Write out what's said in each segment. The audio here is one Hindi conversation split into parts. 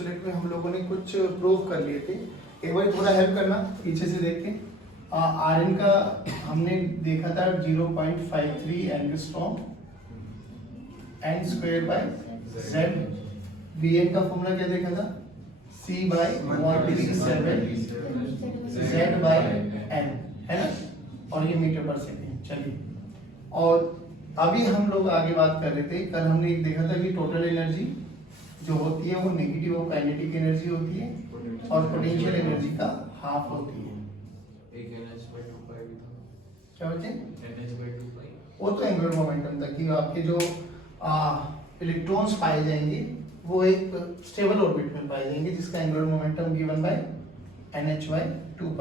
पोस्टुलेट में हम लोगों ने कुछ प्रूव कर लिए थे। एक बार थोड़ा हेल्प करना पीछे से देख के। आर एन का हमने देखा था 0.53 angstrom N square by Z. B N का फॉर्मूला क्या देखा था? C by 137 Z by N, है ना, और ये मीटर पर सेकेंड। चलिए, और अभी हम लोग आगे बात कर रहे थे। कल हमने एक देखा था कि टोटल एनर्जी जो होती है वो नेगेटिव और काइनेटिक एनर्जी होती है और पोटेंशियल एनर्जी का हाफ होती है। एक NH/2π भी था। क्या बचे? NH/2π। वो तो एंगुलर मोमेंटम था कि आपके जो इलेक्ट्रॉन्स पाए जाएंगे वो एक स्टेबल ऑर्बिट में पाए जाएंगे जिसका angular momentum given by NH/2π।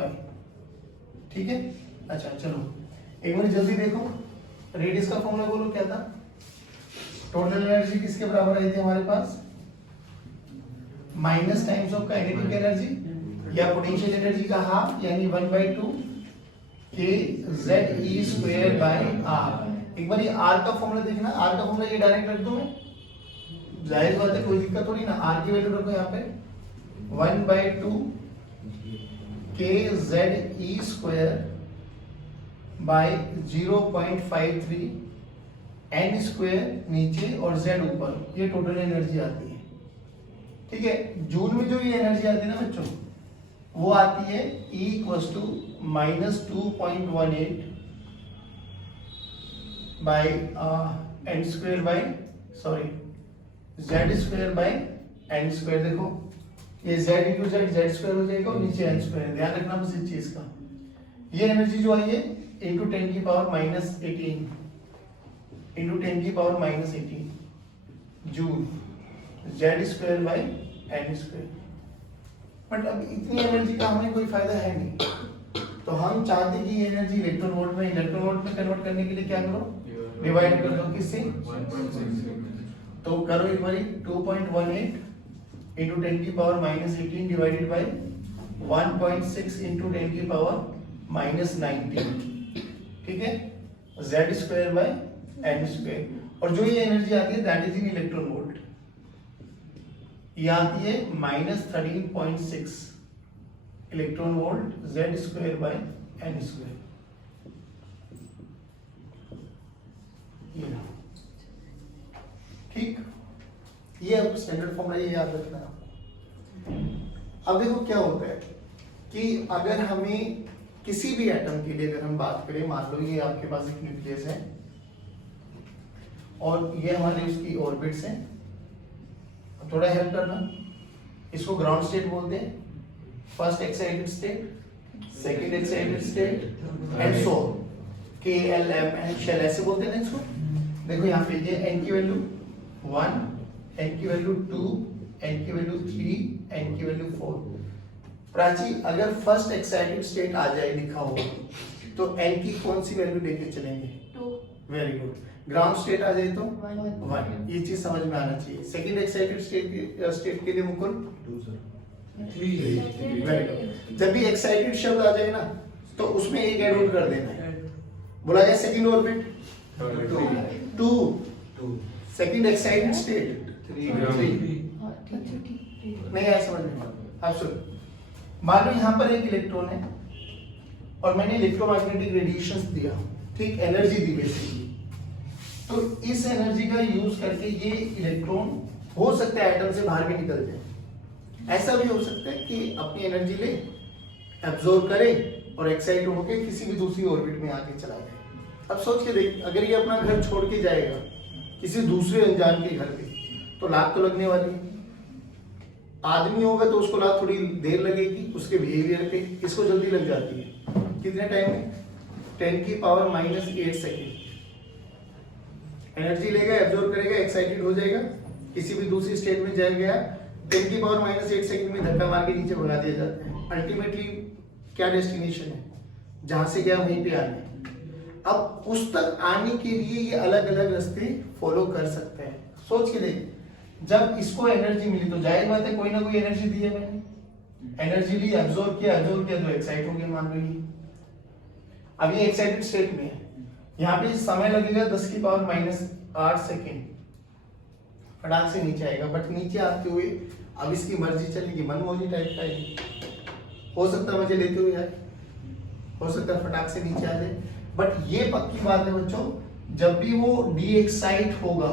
ठीक है, अच्छा चलो एक मिनट जल्दी देखो। रेडियस का फॉर्मूला बोलो क्या था? टोटल एनर्जी किसके बराबर आई थी हमारे पास? Minus times of kinetic energy या पोटेंशियल एनर्जी का हाफ, यानी 1/2 k ZE square by r। एक बार ये r का फॉर्मूला देखना। r का फॉर्मूला ये डायरेक्ट रख दूं मैं, जाहिर बात है, कोई दिक्कत थोड़ी ना। r की वैल्यू रखो यहाँ पे 1/2 k ZE square bye 0.53 n square नीचे और z ऊपर, ये टोटल एनर्जी आती है। ठीक है, जूल में जो ये एनर्जी आती है ना बच्चों, वो आती है E = -2.18 by n square by z square by n square. देखो ये z इंटू z स्क्वायर हो जाएगा और नीचे n स्क्वायर। ध्यान रखना बस इस चीज का। ये एनर्जी जो आई है इंटू 10 की पावर -18 इंटू 10 की power -18 joule z square by n square. But अब इतनी एनर्जी का हमें कोई फायदा है नहीं, तो हम चाहते हैं कि ये एनर्जी इलेक्ट्रॉन वोल्ट में कन्वर्ट करने के लिए क्या करो? डिवाइड कर दो किससे? 1.6। तो करो एक बारी 2.18 इंटू 10 की पावर -18 डिवाइडेड बाय 1.6 इंटू 10 की पावर -19। ठीक है, z square by n square. और जो ये एनर्जी आती है that is in electron volt. ये आती है -13.6 electron volt z square by n square. ये ठीक, ये अब स्टैंडर्ड फॉर्मूला ये याद रखना। अब देखो क्या होता है कि अगर हमें किसी भी एटम के लिए अगर हम बात करें, मान लो ये आपके पास एक न्यूक्लियस है और ये हमारे उसकी ऑर्बिट्स हैं। थोड़ा हेल्प करना, इसको ग्राउंड स्टेट बोलते हैं, first excited state, second excited state and so KLM shell ऐसे बोलते हैं ना इसको। देखो यहाँ पे ये n की वैल्यू 1, n की वैल्यू 2, n की वैल्यू 3, n की वैल्यू 4। प्राची अगर फर्स्ट एक्साइटेड स्टेट आ जाए लिखा हो तो n की कौन सी वैल्यू लेके चलेंगे? 2। Very good. ग्राउंड स्टेट आ जाए तो 1। ये चीज समझ में आना चाहिए। सेकंड एक्साइटेड स्टेट के लिए मुकुल 2 सर। 3। Very good. जब भी एक्साइटेड शब्द आ जाए ना तो उसमें एक ऐड ऑन कर देना है। बोला जाए second orbit 2, second excited state 3। नहीं आया समझ में? आप सुन, मान लो यहाँ पर एक इलेक्ट्रॉन है और मैंने इलेक्ट्रोमैग्नेटिक रेडिएशंस दिया, ठीक, एनर्जी दी बेसिकली। तो इस एनर्जी का यूज करके ये इलेक्ट्रॉन हो सकता है एटम से बाहर भी निकल जाए। ऐसा भी हो सकता है कि अपनी एनर्जी ले, एब्जॉर्ब करे और एक्साइट होकर किसी भी दूसरी ऑर्बिट में आके चला जाए। अब सोच के देख, अगर ये अपना घर छोड़ के जाएगा किसी दूसरे अनजान के घर पे तो लात तो लगने वाली है। आदमी होगा तो उसको लात थोड़ी देर लगेगी, उसके बिहेवियर पे इसको जल्दी लग जाती है। कितने टाइम में? 10 की पावर -8 सेकेंड। एनर्जी लेगा, एब्जॉर्ब करेगा, एक्साइटेड हो जाएगा, किसी भी दूसरी स्टेट में जाएगा, 10 की पावर -8 सेकेंड में धक्का मार के नीचे भगा दिया जाता है। अल्टीमेटली क्या डेस्टिनेशन है? जहां से गया वहीं पे आना है। अब उस तक आने के लिए ये अलग अलग रास्ते फॉलो कर सकते हैं। सोच के देख, जब इसको एनर्जी मिली तो जाहिर बात है कोई ना कोई एनर्जी दी है मैंने। एनर्जी ली, एब्जॉर्ब किया तो एक्साइट हो गया, मान लो ये। अब ये एक्साइटेड स्टेट में है, यहाँ पे समय लगेगा 10 की पावर -8 सेकेंड। फटाक से नीचे आएगा, बट नीचे आते हुए अब इसकी मर्जी चलेगी, मनमोजी टाइप का है। हो सकता है मुझे लेते हुए आए, हो सकता है फटाक से नीचे आ जाए, बट ये पक्की बात है बच्चों, जब भी वो डी एक्साइट होगा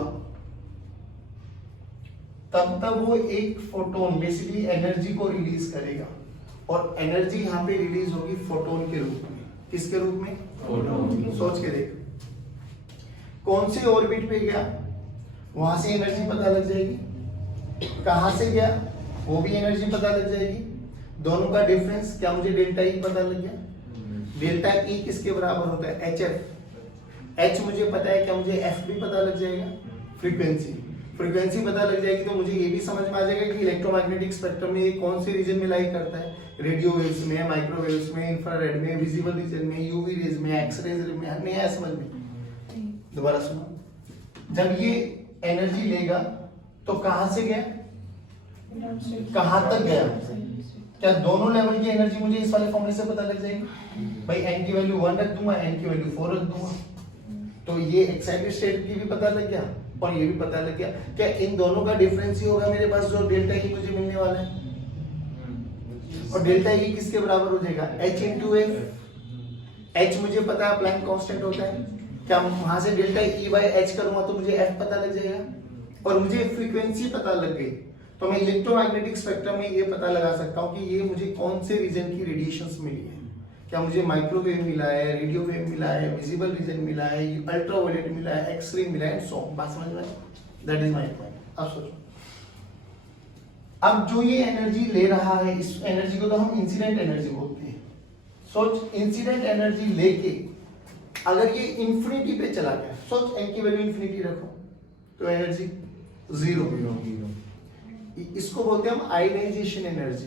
तब वो एक फोटोन बेसिकली एनर्जी को रिलीज करेगा, और एनर्जी यहाँ पे रिलीज होगी फोटोन के रूप में। किसके रूप में? फोटोन। सोच के देख, कौन से ऑर्बिट पे गया वहां से एनर्जी पता लग जाएगी, कहां से गया वो भी एनर्जी पता लग जाएगी, दोनों का डिफरेंस क्या मुझे डेल्टा ई पता लग गया। डेल्टा ई किसके बराबर होता है? H F. एच मुझे पता है, क्या मुझे एफ भी पता लग जाएगा? फ्रीक्वेंसी। फ्रीक्वेंसी पता लग जाएगी तो मुझे ये भी समझ में आ जाएगा कि इलेक्ट्रोमैग्नेटिक स्पेक्ट्रम में ये कौन से रीजन में लाई करता है, रेडियो वेव्स में, माइक्रोवेव्स में, इंफ्रारेड में, विजिबल रीजन में, यूवी रेज में, एक्सरेज में। नहीं आया समझ में? दोबारा सुनो, जब ये एनर्जी लेगा तो कहां से गया, कहां तक गया? क्या दोनों लेवल की एनर्जी मुझे इस वाले फॉर्मूले से पता लग जाएगी? भाई एन की वैल्यू 1 रख दूंगा, एन की वैल्यू 4 रख दूंगा, तो ये एक्साइटेड स्टेट की भी पता लग गया और ये भी पता लग गया। क्या इन दोनों का डिफरेंस ही होगा मेरे पास जो डेल्टा ई मुझे मिलने वाला है? और डेल्टा ई किसके बराबर हो जाएगा? H into F. एच मुझे पता है प्लैंक कांस्टेंट होता है, क्या वहां से डेल्टा ई बाय एच करूंगा तो मुझे एफ पता लग जाएगा, और मुझे फ्रीक्वेंसी पता लग गई तो मैं इलेक्ट्रोमैग्नेटिक स्पेक्ट्रम में ये पता लगा सकता हूँ कि ये मुझे कौन से रीजन की रेडिएशंस मिली है। क्या मुझे माइक्रोवेव मिला है, रेडियो वेव मिला है, विजिबल रीजन मिला है, अल्ट्रावायलेट मिला है, एक्सरे मिला है, सो बात समझ में? That is my point. अब सोचो, अब जो ये एनर्जी ले रहा है, इस एनर्जी को तो हम इंसिडेंट एनर्जी बोलते हैं। सोच, इंसिडेंट एनर्जी लेके अगर ये इंफिनिटी पे चला गया, सोच एन की वैल्यू इंफिनिटी रखो तो एनर्जी जीरो। इसको बोलते हैं हम आयनाइजेशन एनर्जी।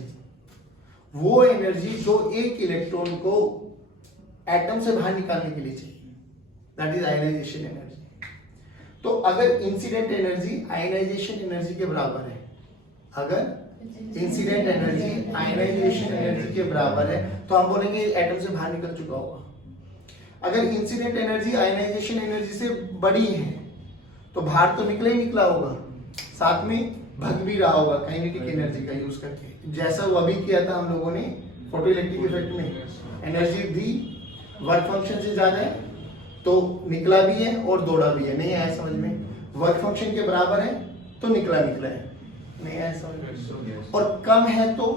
वो एनर्जी जो एक इलेक्ट्रॉन को एटम से बाहर निकालने के लिए चाहिए, दैट इज आयनाइजेशन एनर्जी। तो अगर इंसिडेंट एनर्जी आयनाइजेशन एनर्जी के बराबर है, अगर इंसिडेंट एनर्जी आयनाइजेशन एनर्जी के बराबर है तो हम बोलेंगे एटम से बाहर निकल चुका होगा। अगर इंसिडेंट एनर्जी आयनाइजेशन एनर्जी से बड़ी है तो बाहर तो निकला ही निकला होगा, साथ में भग भी रहा होगा काइनेटिक एनर्जी का यूज करके, जैसा वो अभी किया था हम लोगों ने फोटोइलेक्ट्रिक इफेक्ट में। एनर्जी दी, वर्क फंक्शन से ज्यादा है तो निकला भी है और दौड़ा भी है। नहीं आया समझ में? वर्क फंक्शन के बराबर है तो निकला है। नहीं आया समझ में? और कम है तो,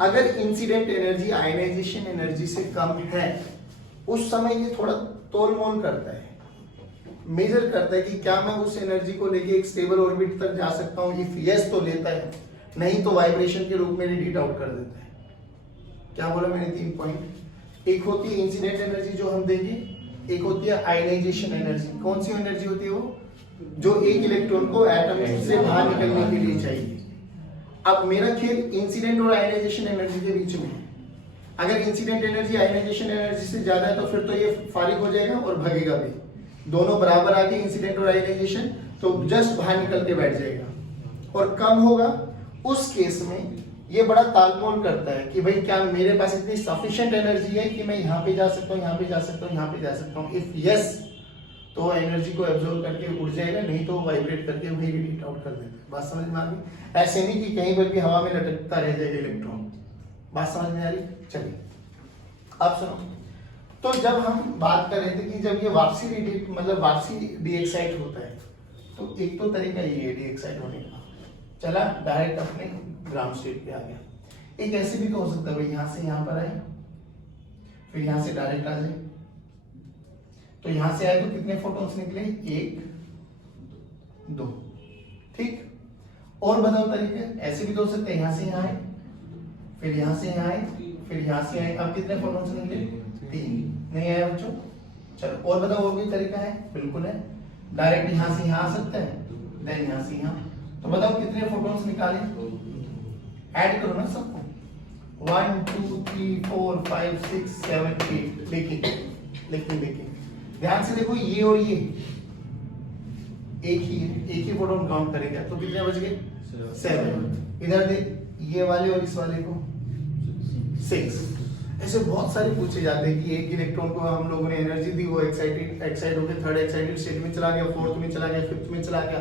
अगर इंसिडेंट एनर्जी आयनाइजेशन एनर्जी से कम है उस समय ये थोड़ा तोल मोल करता है, मेजर करता है कि क्या मैं उस एनर्जी को लेके एक स्टेबल ऑर्बिट तक जा सकता हूँ। इफ यस तो लेता है, नहीं तो वाइब्रेशन के रूप में रेडिएट आउट कर देता है। क्या बोला मैंने? 3 पॉइंट। एक होती है इंसिडेंट एनर्जी जो हम देंगे, एक होती है आयनाइजेशन एनर्जी। कौन सी एनर्जी होती है वो? जो एक इलेक्ट्रॉन को एटम से बाहर निकलने के लिए चाहिए। अब मेरा खेल इंसिडेंट और आयनाइजेशन एनर्जी के बीच में है। अगर इंसिडेंट एनर्जी आयनाइजेशन एनर्जी से ज्यादा है तो फिर तो ये फारिग हो जाएगा और भगेगा भी। दोनों बराबर आके इंसिडेंट और आयनाइजेशन तो जस्ट बाहर निकल के बैठ जाएगा। और कम होगा उस केस में ये बड़ा तालमेल करता है कि भाई क्या मेरे पास इतनी सफिशिएंट एनर्जी है कि मैं यहाँ पे जा सकता हूँ, यहाँ पे जा सकता हूँ, यहाँ पे जा सकता हूँ। इफ यस तो एनर्जी को एब्जॉर्ब करके उड़ जाएगा, नहीं तो वाइब्रेट करके वही रेडिएट आउट कर देगा। बात समझ में आ गई? ऐसे नहीं कि कहीं पर भी हवा में लटकता रह जाएगा इलेक्ट्रॉन। बात समझ में आ रही? चलिए अब सुनो, तो जब हम बात कर रहे थे कि जब ये वापसी रेडिएट मतलब वापसी डीएक्साइट होता है तो एक तो तरीका ये है डीएक्साइट होने का, चला डायरेक्ट अपने ग्राउंड स्टेट पे आ गया। एक ऐसे भी तो हो सकता है भाई यहाँ से यहाँ पर आए फिर यहाँ से डायरेक्ट आ जाए, तो यहाँ से आए तो कितने फोटॉन्स निकले? 1 2। ठीक, और बताओ तरीके ऐसे भी तो हो सकते हैं, यहाँ से यहाँ आए फिर यहाँ से यहाँ आए फिर यहाँ से आए, अब कितने फोटॉन्स निकले? 3। नहीं आया बच्चों? चलो और बताओ, और भी तरीका है? बिल्कुल है, डायरेक्ट यहाँ से यहाँ आ सकता है, देन यहाँ से यहाँ। तो बताओ कितने फोटॉन्स निकाले? ऐड करो ना सबको, 1 2 3 4 5 6 7 8। देखिए ध्यान से देखो, ये और ये एक ही फोटोन काउंट करेगा तो कितने बच गए? 7। इधर देख, ये वाले और इस वाले को 6। ऐसे बहुत सारे पूछे जाते हैं कि एक इलेक्ट्रॉन को हम लोगों ने एनर्जी दी, वो एक्साइट होकर थर्ड एक्साइटेड स्टेट में चला गया, फोर्थ में चला गया, फिफ्थ में चला गया।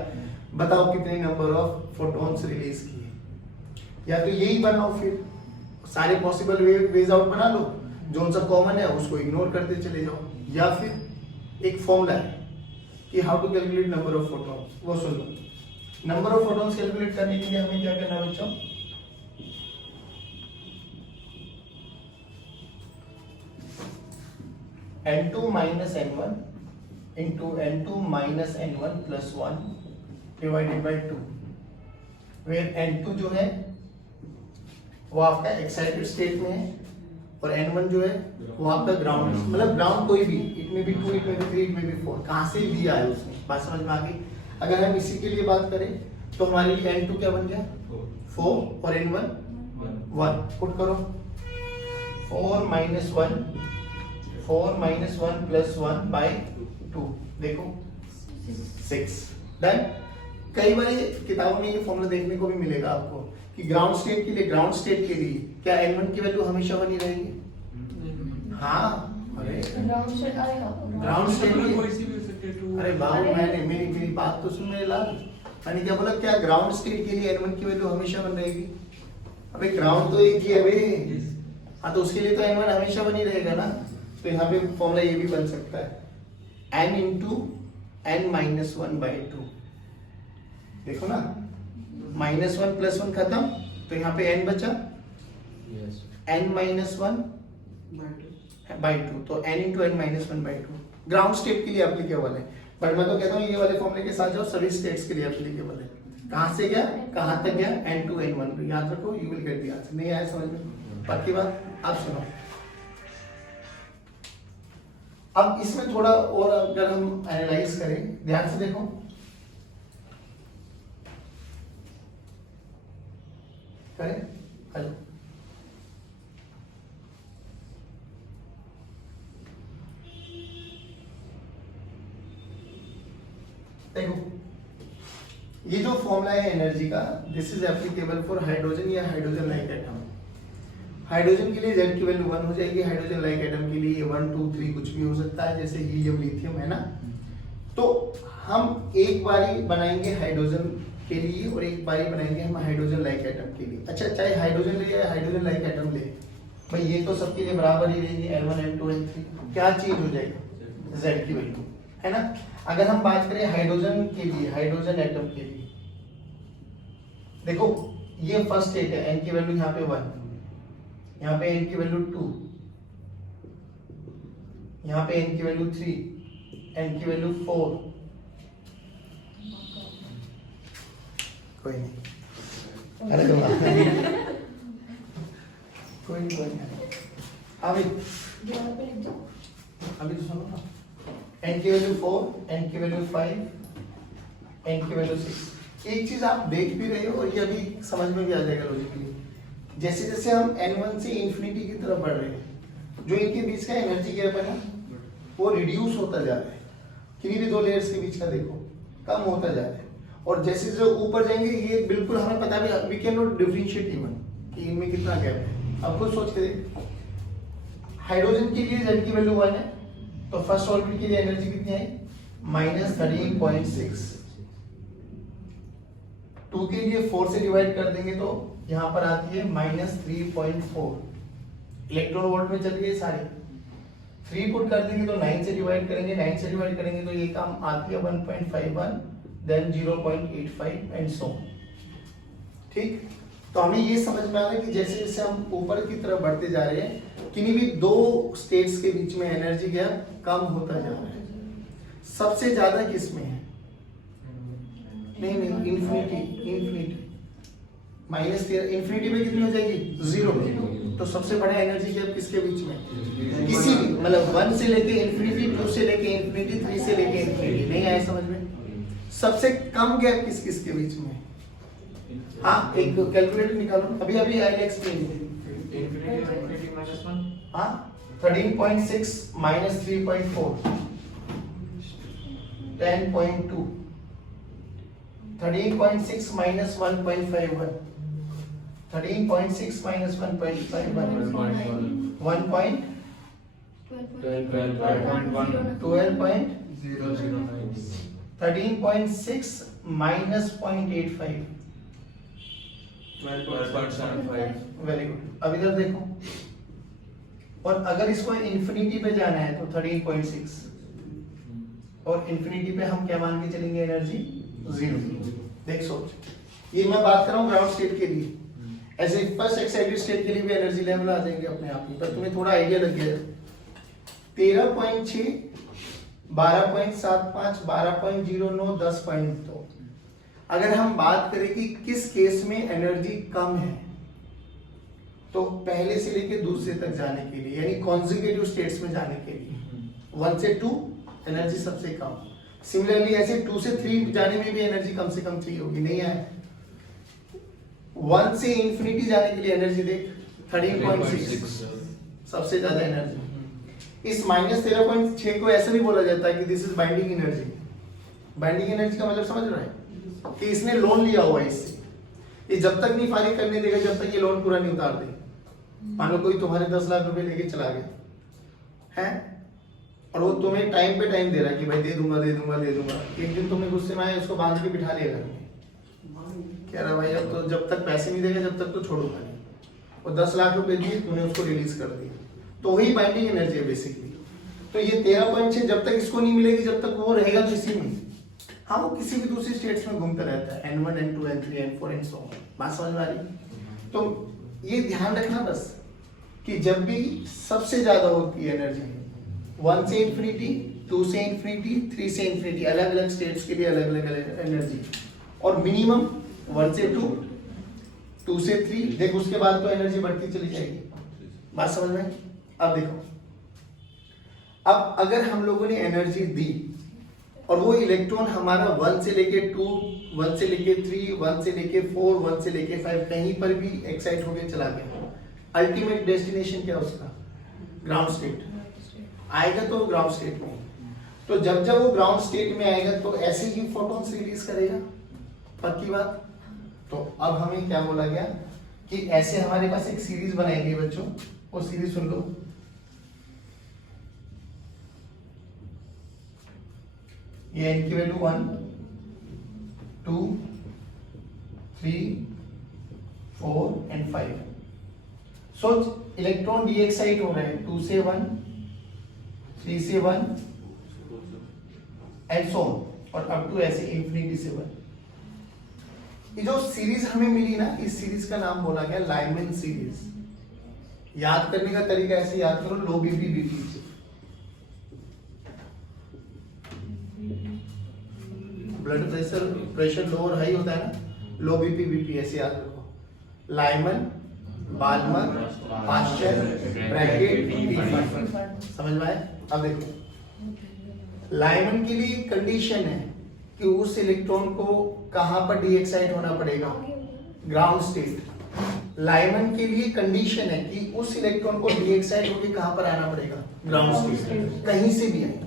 बताओ कितने नंबर ऑफ फोटॉन्स रिलीज किए। या तो यही बनाओ, फिर सारे पॉसिबल वेज आउट बना लो, जो सा कॉमन है उसको इग्नोर करते चले जाओ। या फिर एक फॉर्मूला है कि how to calculate number of photons, वो सुन लो। नंबर ऑफ फोटॉन्स कैलकुलेट करने के लिए हमें क्या करना है बच्चों, n2 minus n1 into n2 minus n1 plus 1 divided by 2, where n2 जो है वो आपका एक्साइटेड स्टेट में है और n1 जो है वो आपका ग्राउंड, मतलब ग्राउंड कोई भी, इट में भी 2, इट में भी 3, इट में भी 4, कहाँ से लिया है उसने, बात समझ में आ गई। अगर हम इसी के लिए बात करें तो हमारे लिए n2 क्या बन गया 4 और n1 1, पुट करो 4 minus 1 plus 1 by 2, देखो 6, डन। कई बार किताबों में ये फॉर्मूला देखने को भी मिलेगा आपको कि ग्राउंड स्टेट के लिए क्या n1 की वैल्यू हमेशा बनी रहेगी। हाँ, अरे ग्राउंड स्टेट की, अरे बाबू मैंने मेरी बात तो सुन, मेरे लाल, मैंने क्या बोला, क्या ग्राउंड स्टेट के लिए n1 की वैल्यू हमेशा बन रहेगी। अबे ग्राउंड तो एक ही है बे, हाँ तो उसके लिए तो n1 हमेशा बनी रहेगा ना। तो यहाँ पे फॉर्मूला ये भी बन सकता है n into n minus 1 by 2, देखो ना, माइनस 1 प्लस 1 खत्म, तो यहाँ पे n बचा n माइनस 1 बाई 2, तो n into n minus 1 by 2 ground state के लिए एप्लीकेबल है। बट मैं तो कहता हूँ ये वाले फॉर्मूले के साथ जाओ, सभी स्टेट्स के लिए एप्लीकेबल है। कहाँ से गया, कहाँ तक गया, n टू n1, याद रखो, you will get the answer. नहीं आया समझ में, पक्की बात। आप सुनो, अब इसमें थोड़ा और अगर हम एनालाइज करें, ध्यान से देखो, करें, हेलो, देखो ये जो फॉर्मूला है एनर्जी का, this is applicable for hydrogen या हाइड्रोजन लाइक एटम। हाइड्रोजन के लिए Z की वैल्यू 1 हो जाएगी, हाइड्रोजन लाइक एटम के लिए 1 2 3 कुछ भी हो सकता है, जैसे हीलियम लिथियम है ना। तो हम एक बारी बनाएंगे हाइड्रोजन के लिए और एक बारी बनाएंगे हम हाइड्रोजन लाइक एटम के लिए। अच्छा, चाहे हाइड्रोजन ले या हाइड्रोजन लाइक एटम ले, भाई ये तो सबके लिए बराबर ही रहेंगे, N1 N2 N3, क्या चेंज हो जाएगा, Z की वैल्यू, है ना। अगर हम बात करें हाइड्रोजन के लिए, हाइड्रोजन एटम के लिए, देखो ये फर्स्ट स्टेट है, N की वैल्यू यहाँ पे 1, यहाँ पे n की वैल्यू 2, यहाँ पे n की वैल्यू 3, n की वैल्यू 4, कोई नहीं, अरे तो कोई नहीं, अभी तो सुनो ना, n की वैल्यू 4, n की वैल्यू 5, n की वैल्यू 6। एक चीज आप देख भी रहे हो और ये अभी समझ में भी आ जाएगा लॉजिकली, जैसे जैसे हम n1 से इंफिनिटी की तरफ बढ़ रहे हैं, जो इनके बीच का एनर्जी गैप है ना, वो रिड्यूस होता जा रहा है। किन्हीं भी दो लेयर्स के बीच का देखो, कम होता जा रहा है। और जैसे जो ऊपर जाएंगे, ये बिल्कुल हमें पता भी, we can not differentiate even कि इनमें कितना गैप है। अब खुद सोच के देख, हाइड्रोजन के लिए Z की वैल्यू 1 है, तो फर्स्ट ऑर्बिट के लिए एनर्जी कितनी आई, -13.6। 2 के लिए 4 से डिवाइड कर देंगे तो यहाँ पर आती है -3.4, इलेक्ट्रॉन वोल्ट में चल गए सारे। 3 पुट कर देंगे तो 9 से डिवाइड करेंगे, 9 से डिवाइड करेंगे तो ये काम आती है 1.51, देन 0.85 एंड सो। ठीक, तो हमें ये समझ में आ रहा है कि जैसे जैसे हम ऊपर की तरफ बढ़ते जा रहे हैं, किन्हीं भी दो स्टेट्स के बीच में एनर्जी गैप कम होता जा रहा है। सबसे ज्यादा किस में है, नहीं इंफिनिटी, -13, इंफिनिटी में कितनी हो जाएगी, 0। तो सबसे बड़ा एनर्जी गैप किसके बीच में, किसी भी, मतलब 1 से लेके इंफिनिटी, 2 से लेके इंफिनिटी, 3 से लेके इंफिनिटी। नहीं आया समझ में, सबसे कम गैप किस किस के बीच में। हाँ, एक कैलकुलेटर निकालो, अभी आई विल एक्सप्लेन। हाँ, 13.6 minus 3.4, 10.2, 13.6 minus 1.51, 13.6 minus 1.51, 12.009, 13.6 minus 0.85। 12.75 very good. अब इधर देखो, और अगर इसको इन्फिनिटी पे जाना है तो 13.6, और इन्फिनिटी पे हम क्या मान के चलेंगे? एनर्जी 0। देख सोच, ये मैं बात कर रहा हूँ ग्राउंड स्टेट के लिए। ऐसे फर्स्ट एक्साइटेड स्टेट के लिए भी एनर्जी लेवल आ जाएंगे अपने आप ही, पर तुम्हें थोड़ा आइडिया लग गया। 13.6, 12.75, 12.09, 10.2। अगर हम बात करें कि किस केस में एनर्जी कम है, तो पहले से लेके दूसरे तक जाने के लिए, यानी कॉन्जिक्यूटिव स्टेट्स में जाने के लिए 1 से 2 एनर्जी सबसे कम। सिमिलरली ऐसे 2 से 3 जाने में भी एनर्जी कम से कम 3 होगी, नहीं है। 1 से इंफिनिटी जाने के लिए एनर्जी देख 13.6 सबसे ज्यादा एनर्जी। इस माइनस 13.6 को ऐसे भी बोला जाता है कि this is binding energy. Binding energy का मतलब समझ रहा है कि इसने लोन लिया हुआ है इससे, ये जब तक नहीं फारिग करने देगा जब तक ये लोन पूरा नहीं उतार दे। मान लो कोई तुम्हारे 10 लाख रुपए लेके चला गया है, और वो तुम्हें टाइम पे टाइम दे रहा है कि भाई दे दूंगा दे दूंगा दे दूंगा। एक दिन तुम्हें गुस्से में आए, उसको बांध के बिठा लिया घर में, कह रहा भाई अब तो जब तक पैसे नहीं देगा जब तक तो छोड़ूंगा नहीं। और 10 लाख रुपए दिए, तूने उसको रिलीज कर दिया, तो वही बाइंडिंग एनर्जी है बेसिकली। तो ये 13.6 जब तक इसको नहीं मिलेगी जब तक वो रहेगा तो इसी में, हाँ वो किसी भी दूसरी स्टेट्स में घूमता रहता है, N1 N2 N3 N4 and so on. बात समझ में आ रही? तो ये ध्यान रखना बस कि जब भी सबसे ज्यादा होती है एनर्जी 1 से इंफिनिटी, 2 से इंफिनिटी, 3 से इंफिनिटी, अलग अलग स्टेट्स के लिए अलग अलग एनर्जी, और मिनिमम 1 से 2, 2 से 3, देख उसके बाद तो एनर्जी बढ़ती चली जाएगी। बात समझ में? अब देखो, अब अगर हम लोगों ने एनर्जी दी और वो इलेक्ट्रॉन हमारा 1 से लेके 2, 1 से लेके 3, 1 से लेके 4, 1 से लेके 5 कहीं पर भी एक्साइट होके चला गया, अल्टीमेट डेस्टिनेशन क्या उसका? ग्राउंड स्टेट आएगा, तो ग्राउंड स्टेट में। तो जब जब वो ग्राउंड स्टेट में आएगा तो ऐसे ही फोटॉन्स रिलीज करेगा, पक्की बात। तो अब हमें क्या बोला गया कि ऐसे हमारे पास एक सीरीज बनाई गई बच्चों, वो सीरीज सुन लो। ये n की वैल्यू 1, 2, 3, 4 एंड 5। सोच, इलेक्ट्रॉन डी एक्साइट हो रहे हैं 2 से 1, 3 से 1 एंड सो ऑन, और अप टू ऐसे इंफिनिटी से 1। ये जो सीरीज हमें मिली ना, इस सीरीज का नाम बोला गया लाइमन सीरीज। याद करने का तरीका ऐसे याद करो, लो BP BP, blood pressure low और हाई होता है ना, लो बीपी बीपी, ऐसे याद रखो। लाइमन, बाल्मर, पास्चर, ब्रैकेट, समझ में आए? अब देखो, लाइमन के लिए कंडीशन है कि उस इलेक्ट्रॉन को कहां पर डी एक्साइट होना पड़ेगा? Ground state. लाइमन के लिए कंडीशन है कि उस इलेक्ट्रॉन को डी एक्साइट होकर कहां पर आना पड़ेगा? Ground state. कहीं से भी आए,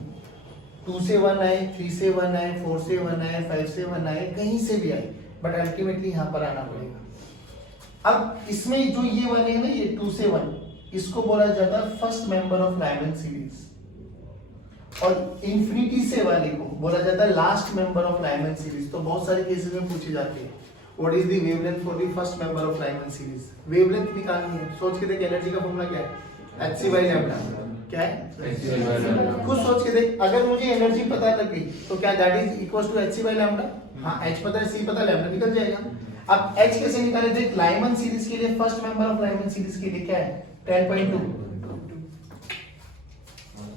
2 से 1 आए, 3 से 1 आए, 4 से 1 आए, 5 से 1 आए, कहीं से भी आए, बट अल्टीमेटली यहां पर आना पड़ेगा। अब इसमें जो ये वाले हैं ना, ये 2 से 1, इसको बोला जाता है first member of Lyman series, और इंफिनिटी से वाले को बोला जाता है last member of Lyman series. तो बहुत सारे केसेस में पूछे जाते हैं what is the wavelength for the first member of Lyman series. Wavelength निकालनी है, सोच के देख, एनर्जी का फॉर्मूला क्या है? hc/λ। क्या है? खुद सोच के देख, अगर मुझे एनर्जी पता लग गई तो क्या that is equal to hc/λ? हाँ, h पता है, c पता है, लैम्डा निकल जाएगा। अब h कैसे निकाले? देख, लाइमन सीरीज के लिए first member of Lyman series के लिए क्या है? 10.2।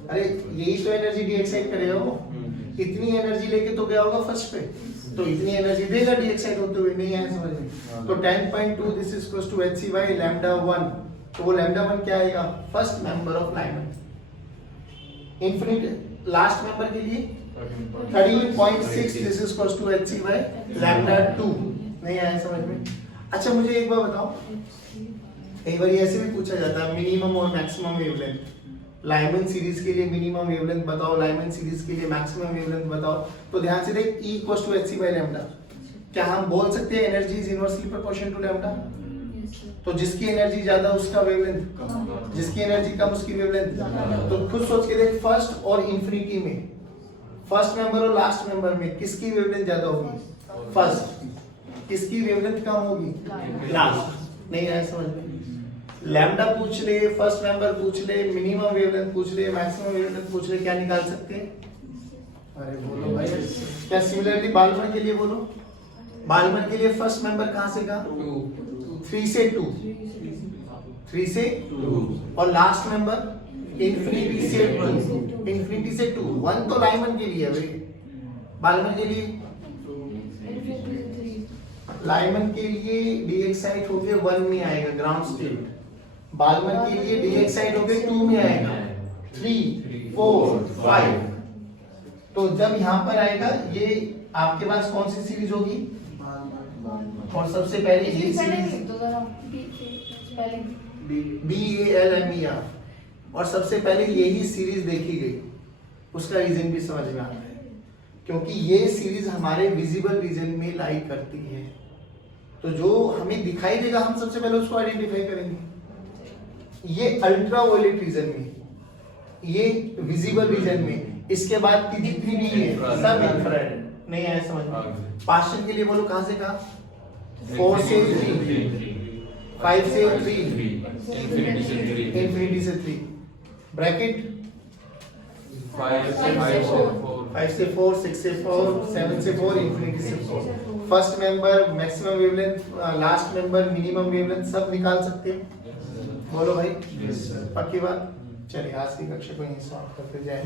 अरे यही तो एनर्जी डी एक्साइट करेगा वो, इतनी एनर्जी लेके तो गया होगा फर्स्ट पे, तो इतनी एनर्जी देगा डी एक्साइट होते हुए, नहीं आया समझ में? तो 10.2 this is equal to hc/λ1। तो वो λ1 क्या आएगा? First member of Lyman. Infinite last member के लिए 13.6 this is equal to hc/λ2। नहीं आया समझ में? अच्छा मुझे एक बार बताओ, एक बार ऐसे भी पूछा जाता है मिनिमम और मैक्सिमम वेवलेंथ। लाइमन सीरीज के लिए मिनिमम वेवलेंथ बताओ, लाइमन सीरीज के लिए मैक्सिमम वेवलेंथ बताओ। तो ध्यान से देख, E इक्वल्स टू hc/λ। क्या हम बोल सकते हैं energy is inversely proportional to lambda? तो जिसकी एनर्जी ज्यादा उसका वेवलेंथ, जिसकी एनर्जी कम उसकी वेवलेंथ। तो खुद सोच के देख, फर्स्ट और इंफिनिटी में फर्स्ट मेंबर और लास्ट मेंबर में किसकी वेवलेंथ ज्यादा होगी? फर्स्ट। किसकी वेवलेंथ कम होगी? लास्ट। नहीं आया समझ में? लैम्डा पूछ ले, फर्स्ट मेंबर पूछ ले, मिनिमम वेवलेंथ पूछ ले, मैक्सिमम वेवलेंथ पूछ ले, क्या निकाल सकते हैं? अरे बोलो भाई। क्या सिमिलरली बाल्मर के लिए बोलो? बाल्मर के लिए फर्स्ट मेंबर कहां से कहां? 3 से 2, 3 से 2, और लास्ट मेंबर इंफिनिटी से 2, इंफिनिटी से 2। 1 तो लाइमन के लिए है भाई, बाल्मर के लिए लाइमन के लिए डी एक्साइट होके 1 में आएगा ग्राउंड स्टेट, बाल्मर के लिए डी एक्साइट होके 2 में आएगा, 3, 4, 5। तो जब यहाँ पर आएगा ये आपके पास कौन सी सीरीज होगी? और सबसे पहले ये सीरीज BALMER, और सबसे पहले यही सीरीज देखी गई। उसका रीजन भी समझ में आता है, क्योंकि ये सीरीज हमारे विजिबल रीजन में लाई करती है। तो जो हमें दिखाई देगा हम सबसे पहले उसको आइडेंटिफाई करेंगे। ये अल्ट्रा वायलेट रीजन में, ये विजिबल रीजन में, इसके बाद की जितनी भी है सब इंफ्रारेड। नहीं आया समझ में? पार्शियल के लिए बोलो कहां से कहां? 4 से 3, 5 से 3, इंफिनिटी से 3, ब्रैकेट 5 से 4, 6 से 4, 7 से 4, इंफिनिटी से 4। First member, maximum wavelength, last member, minimum wavelength सब निकाल सकते हैं। बोलो भाई पक्की बात। चलिए आज की कक्षा को यहीं समाप्त करते जाएं।